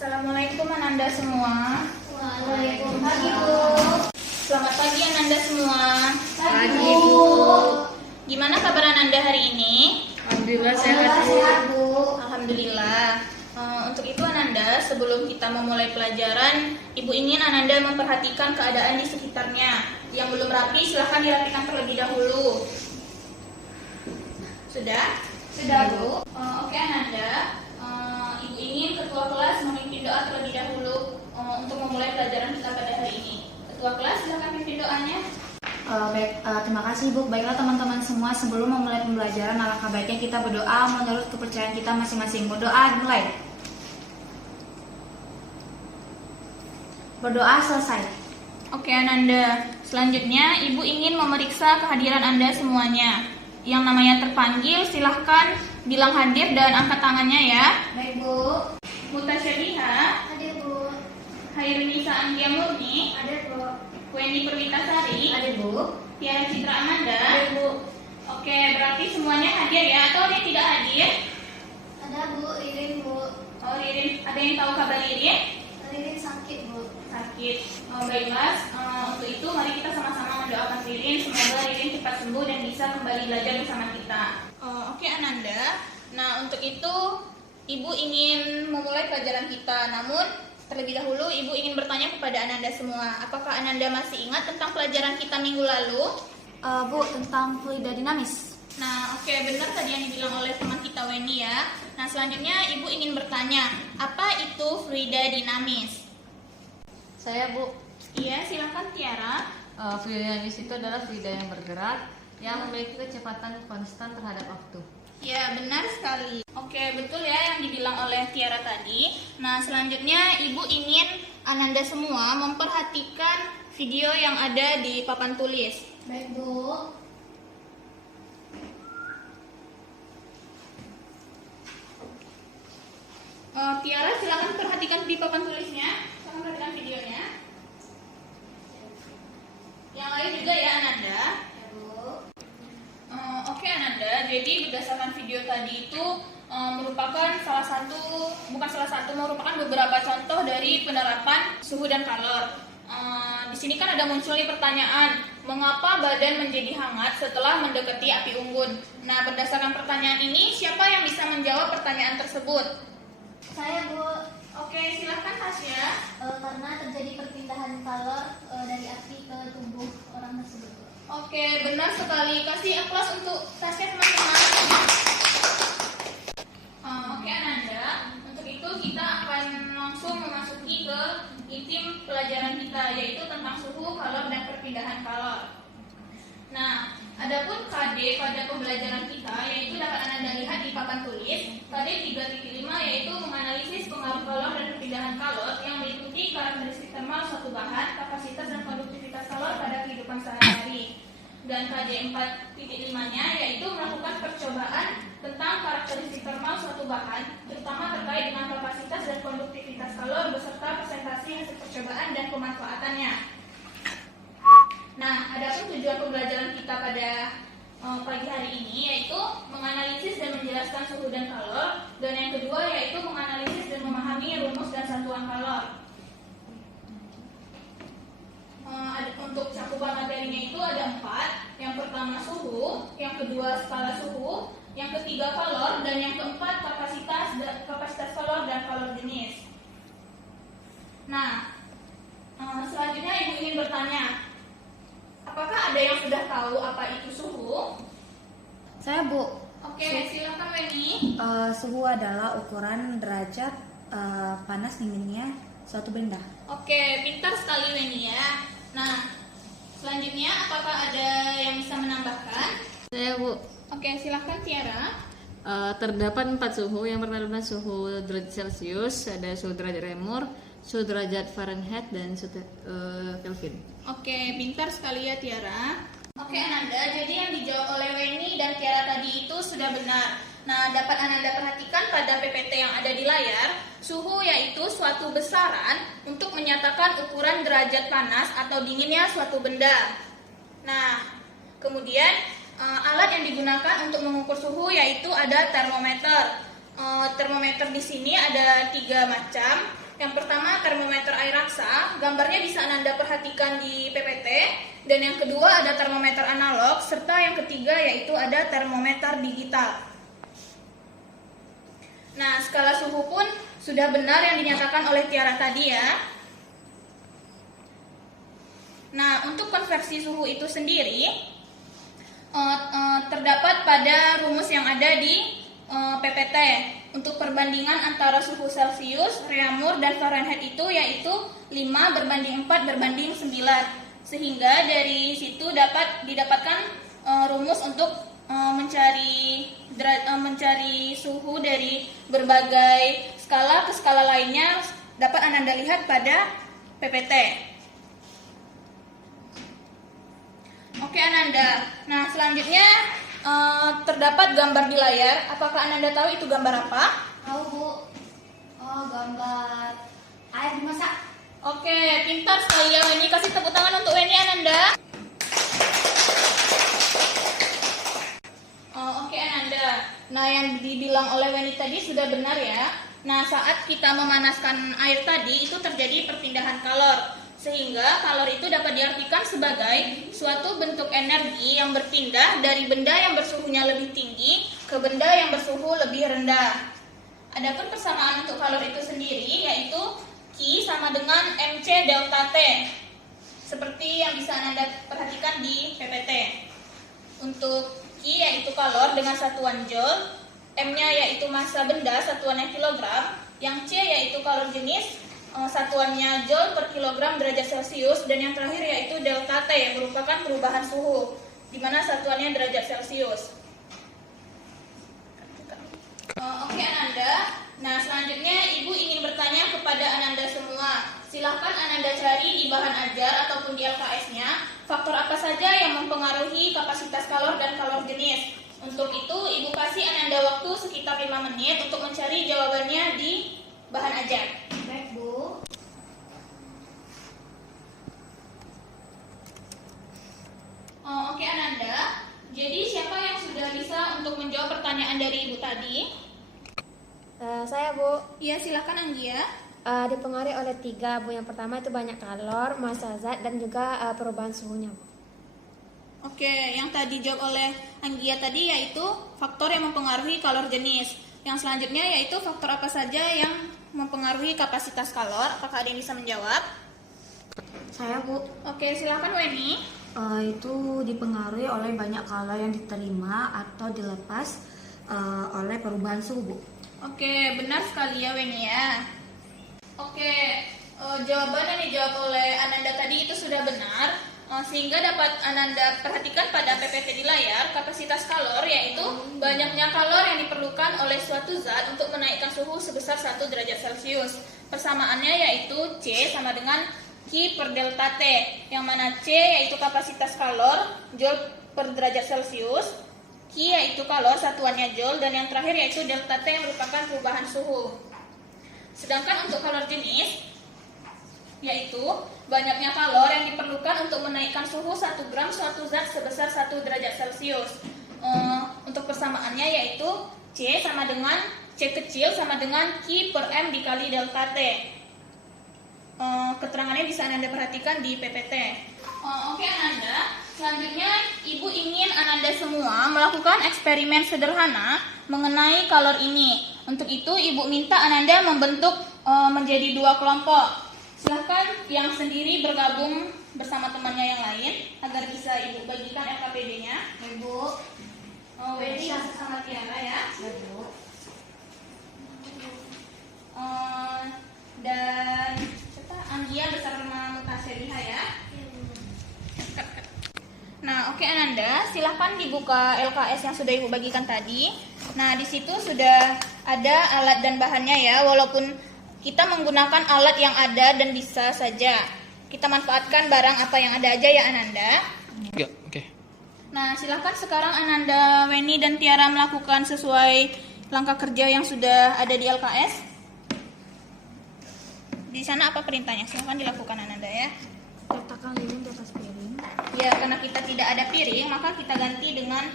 Assalamualaikum Ananda semua. Waalaikumsalam. Selamat pagi Ananda semua. Pagi, Bu. Gimana kabar Ananda hari ini? Alhamdulillah sehat, Bu. Alhamdulillah. Untuk itu Ananda, sebelum kita memulai pelajaran, Ibu ingin Ananda memperhatikan keadaan di sekitarnya. Yang belum rapi silahkan dirapikan terlebih dahulu. Sudah? Sudah, Bu. Oke Ananda, Ibu ingin ketua kelas memimpin doa terlebih dahulu untuk memulai pelajaran kita pada hari ini. Ketua kelas silakan pimpin doanya. Terima kasih Bu. Baiklah teman-teman semua, sebelum memulai pembelajaran alangkah baiknya kita berdoa menurut kepercayaan kita masing-masing. Berdoa dimulai. Berdoa selesai. Oke Ananda, selanjutnya Ibu ingin memeriksa kehadiran Anda semuanya. Yang namanya terpanggil silahkan bilang hadir dan angkat tangannya ya. Baik, Bu. Mutasyabiha, Hadir, Bu. Hairunisa Anggia Murni, Hadir, Bu. Wendy Perwitasari, Hadir, Bu. Tiara Citra Amanda. Hadir, Bu. Oke, berarti semuanya hadir ya, atau ada yang tidak hadir? Ada, Bu. Ririn, Bu. Oh Ririn, ada yang tahu kabar Ririn? Ririn sakit, Bu. Sakit. Baiklah, untuk itu mari kita sama-sama mendoakan Ririn, semoga Ririn cepat sembuh dan bisa kembali belajar bersama kita. Oke Ananda, nah untuk itu Ibu ingin memulai pelajaran kita, namun terlebih dahulu Ibu ingin bertanya kepada Ananda semua, apakah Ananda masih ingat tentang pelajaran kita minggu lalu? Bu, tentang fluida dinamis. Nah, oke, benar tadi yang dibilang oleh teman kita Weni ya. Nah, selanjutnya Ibu ingin bertanya, apa itu fluida dinamis? Saya, Bu. Iya, silakan Tiara. Fluida dinamis itu adalah fluida yang bergerak yang memiliki kecepatan konstan terhadap waktu. Ya, benar sekali. Oke, betul ya yang dibilang oleh Tiara tadi. Nah, selanjutnya Ibu ingin Ananda semua memperhatikan video yang ada di papan tulis. Baik, Bu. Tiara, silakan perhatikan di papan tulisnya. Silakan perhatikan videonya. Yang lain juga ya, Ananda. Ya, Bu. Oke Ananda, jadi berdasarkan video tadi itu merupakan merupakan beberapa contoh dari penerapan suhu dan kalor. Di sini kan ada muncul nih pertanyaan, mengapa badan menjadi hangat setelah mendekati api unggun? Nah, berdasarkan pertanyaan ini, siapa yang bisa menjawab pertanyaan tersebut? Saya, Bu. Oke, silahkan Hasya. Karena terjadi perpindahan kalor dari api ke tubuh orang tersebut, Bu. Oke, benar sekali. Kasih aplaus untuk Tasya teman-teman. Oke Ananda, untuk itu kita akan langsung memasuki ke inti pelajaran kita, yaitu tentang suhu, kalor, dan perpindahan kalor. Nah, adapun KD pada pembelajaran kita, yaitu dapat Ananda lihat di papan tulis. KD 3.5 yaitu menganalisis pengaruh kalor dan perpindahan kalor yang meliputi karakteristik termal suatu bahan, kapasitas dan konduktivitas kalor pada kehidupan sehari-hari. Dan KD 4.5-nya yaitu melakukan percobaan tentang karakteristik termal suatu bahan, terutama terkait dengan kapasitas dan konduktivitas kalor beserta presentasi hasil percobaan dan pemanfaatannya. Nah, adapun tujuan pembelajaran kita pada pagi hari ini yaitu menganalisis dan menjelaskan suhu dan kalor, dan yang kedua yaitu menganalisis dan memahami rumus dan satuan kalor. Untuk cakupan materinya itu ada 4. Yang pertama suhu, yang kedua skala suhu, yang ketiga kalor, dan yang keempat kapasitas kalor dan kalor jenis. Nah, selanjutnya Ibu ingin bertanya, apakah ada yang sudah tahu apa itu suhu? Saya, Bu. Oke, silakan Weni. Suhu adalah ukuran derajat panas dinginnya suatu benda. Oke, pintar sekali Weni ya. Nah, selanjutnya apakah ada yang bisa menambahkan? Saya, Bu. Oke, silakan Tiara. Terdapat 4 suhu. Yang pertama adalah suhu derajat Celcius, ada suhu derajat Reaumur, suhu derajat Fahrenheit, dan suhu Kelvin. Oke, pintar sekali ya Tiara. Oke Ananda, jadi yang dijawab oleh Weni dan Tiara tadi itu sudah benar. Nah, dapat Ananda perhatikan pada PPT yang ada di layar, suhu yaitu suatu besaran untuk menyatakan ukuran derajat panas atau dinginnya suatu benda. Nah, kemudian alat yang digunakan untuk mengukur suhu yaitu ada termometer. Termometer di sini ada 3 macam. Yang pertama termometer air raksa, gambarnya bisa Ananda perhatikan di PPT. Dan yang kedua ada termometer analog, serta yang ketiga yaitu ada termometer digital. Nah, skala suhu pun sudah benar yang dinyatakan oleh Tiara tadi ya. Nah, untuk konversi suhu itu sendiri terdapat pada rumus yang ada di PPT. Untuk perbandingan antara suhu Celcius, Reaumur, dan Fahrenheit itu yaitu 5:4:9. Sehingga dari situ dapat didapatkan rumus untuk mencari suhu dari berbagai skala ke skala lainnya dapat Ananda lihat pada PPT. Oke Ananda, nah selanjutnya terdapat gambar di layar. Apakah Ananda tahu itu gambar apa? Tahu Bu. Oh, gambar air dimasak. Oke, pintar sekali ya Weni. Kasih tepuk tangan untuk Weni Ananda. Oke Ananda. Nah, yang dibilang oleh Weni tadi sudah benar ya. Nah, saat kita memanaskan air tadi itu terjadi perpindahan kalor. Sehingga kalor itu dapat diartikan sebagai suatu bentuk energi yang berpindah dari benda yang bersuhunya lebih tinggi ke benda yang bersuhu lebih rendah. Adapun persamaan untuk kalor itu sendiri yaitu Q sama dengan MC delta T. Seperti yang bisa Anda perhatikan di PPT. Untuk Q yaitu kalor dengan satuan joule, M-nya yaitu massa benda, satuannya kilogram, yang C yaitu kalor jenis, satuannya joule per kilogram derajat Celcius, dan yang terakhir yaitu delta T yang merupakan perubahan suhu, di mana satuannya derajat Celcius. Oke Ananda, nah selanjutnya Ibu ingin bertanya kepada Ananda semua. Silahkan Ananda cari di bahan ajar ataupun di LKS-nya faktor apa saja yang mempengaruhi kapasitas kalor dan kalor jenis. Untuk itu Ibu kasih Ananda waktu sekitar 5 menit untuk mencari jawabannya di bahan ajar. Baik Bu. Oke Ananda, jadi siapa yang sudah bisa untuk menjawab pertanyaan dari Ibu tadi? Saya Bu, Iya silakan Anggia. dipengaruhi oleh 3 Bu. Yang pertama itu banyak kalor, massa zat, dan juga perubahan suhunya Bu. Oke, yang tadi jawab oleh Anggia tadi yaitu faktor yang mempengaruhi kalor jenis. Yang selanjutnya yaitu faktor apa saja yang mempengaruhi kapasitas kalor. Apakah ada yang bisa menjawab? Saya Bu, Oke, silakan Weni. itu dipengaruhi oleh banyak kalor yang diterima atau dilepas oleh perubahan suhu Bu. Oke, benar sekali ya Weni ya. Oke, jawaban yang dijawab oleh Ananda tadi itu sudah benar. Sehingga dapat Ananda perhatikan pada PPT di layar, kapasitas kalor yaitu banyaknya kalor yang diperlukan oleh suatu zat untuk menaikkan suhu sebesar 1 derajat Celcius. Persamaannya yaitu C sama dengan Q per delta T, yang mana C yaitu kapasitas kalor, Joule per derajat Celcius, Q yaitu kalor, satuannya Joule, dan yang terakhir yaitu delta T yang merupakan perubahan suhu. Sedangkan untuk kalor jenis, yaitu banyaknya kalor yang diperlukan untuk menaikkan suhu 1 gram suatu zat sebesar 1 derajat Celcius. Untuk persamaannya yaitu C sama dengan C kecil sama dengan Q per M dikali delta T. Keterangannya bisa Ananda perhatikan di PPT. Oke Ananda, selanjutnya Ibu ingin Ananda semua melakukan eksperimen sederhana mengenai kalor ini. Untuk itu Ibu minta Ananda membentuk menjadi 2 kelompok. Silahkan yang sendiri bergabung bersama temannya yang lain agar bisa Ibu bagikan LKPD-nya. Ibu. Weni sama Tiara ya. Bu. Dan Anggia bersama Mutaseriha ya. Nah, oke Ananda, silahkan dibuka LKS yang sudah Ibu bagikan tadi. Nah, di situ sudah ada alat dan bahannya ya, walaupun kita menggunakan alat yang ada dan bisa saja. Kita manfaatkan barang apa yang ada aja ya Ananda. Ya, oke. Nah, silahkan sekarang Ananda, Weni, dan Tiara melakukan sesuai langkah kerja yang sudah ada di LKS. Di sana apa perintahnya? Silahkan dilakukan Ananda ya. Letakkan lilin di atas piring. Ya, karena kita tidak ada piring, maka kita ganti dengan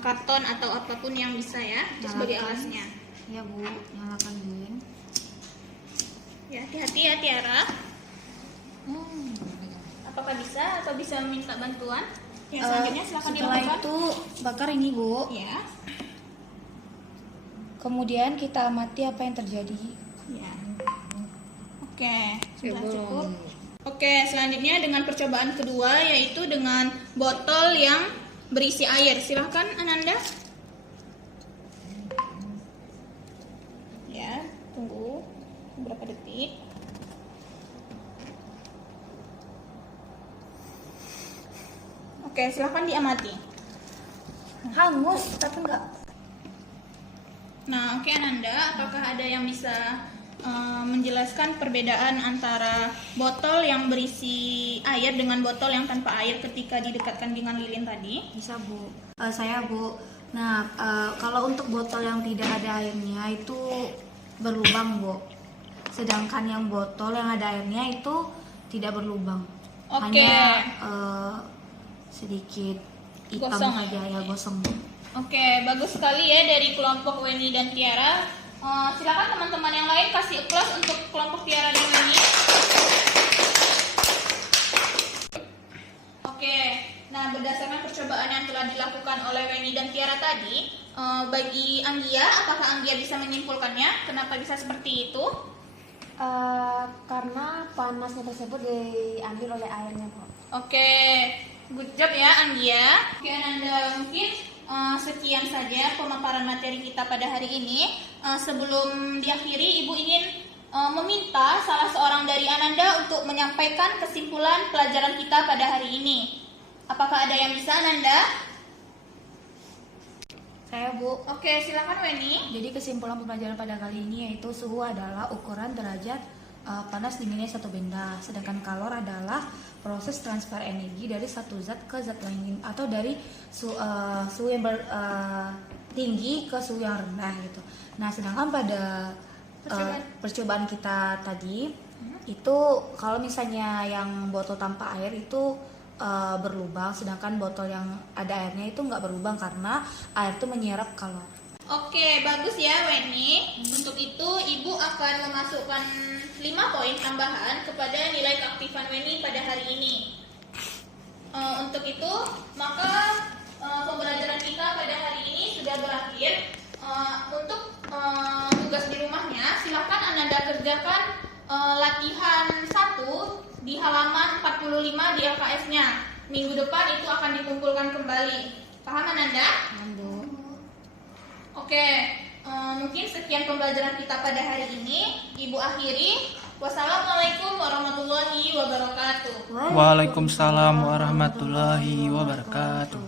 karton atau apapun yang bisa ya, itu sebagai alasnya. Ya Bu, nyalakan lilin. Ya, hati-hati ya Tiara. Apakah bisa atau bisa meminta bantuan? Ya, selanjutnya silakan Setelah dilakukan. itu bakar ini Bu. Ya. Kemudian kita amati apa yang terjadi. Ya. Oke, sudah Belum. cukup. Oke, selanjutnya dengan percobaan kedua yaitu dengan botol yang berisi air. Silahkan Ananda. Ya, tunggu beberapa detik. Oke, silahkan diamati. Hangus tapi enggak. Nah, oke Ananda, apakah ada yang bisa menjelaskan perbedaan antara botol yang berisi air dengan botol yang tanpa air ketika didekatkan dengan lilin tadi? Bisa Bu. Saya Bu. Nah, kalau untuk botol yang tidak ada airnya itu berlubang Bu. Sedangkan yang botol yang ada airnya itu tidak berlubang. Oke. Hanya sedikit hitam Gosong. saja ya, gosong Bu. Oke, bagus sekali ya dari kelompok Weni dan Tiara. Silakan teman-teman yang lain kasih applause untuk kelompok Tiara dan Weni. Oke, nah berdasarkan percobaan yang telah dilakukan oleh Weni dan Tiara tadi, bagi Anggia, apakah Anggia bisa menyimpulkannya? Kenapa bisa seperti itu? Karena panasnya tersebut diambil oleh airnya, Bu. Oke, good job ya Anggia. Oke Ananda, mungkin sekian saja pemaparan materi kita pada hari ini. Sebelum diakhiri, Ibu ingin meminta salah seorang dari Ananda untuk menyampaikan kesimpulan pelajaran kita pada hari ini. Apakah ada yang bisa Ananda? Saya Bu. Oke, silakan Weni. Jadi kesimpulan pembelajaran pada kali ini yaitu suhu adalah ukuran derajat panas dinginnya satu benda, sedangkan kalor adalah proses transfer energi dari satu zat ke zat lain atau dari suhu yang tinggi ke suhu yang rendah gitu. Nah, sedangkan pada percobaan kita tadi itu kalau misalnya yang botol tanpa air itu berlubang, sedangkan botol yang ada airnya itu nggak berlubang karena air itu menyerap kalor. Oke, bagus ya Weni. Untuk itu Ibu akan memasukkan 5 poin tambahan kepada nilai keaktifan Weni pada hari ini. Untuk itu, maka pembelajaran kita pada hari ini sudah berakhir. Untuk tugas di rumahnya, silakan Ananda kerjakan latihan 1 di halaman 45 di LKS-nya. Minggu depan itu akan dikumpulkan kembali. Paham Ananda? Oke, mungkin sekian pembelajaran kita pada hari ini. Ibu akhiri. Wassalamualaikum warahmatullahi wabarakatuh. Waalaikumsalam warahmatullahi wabarakatuh.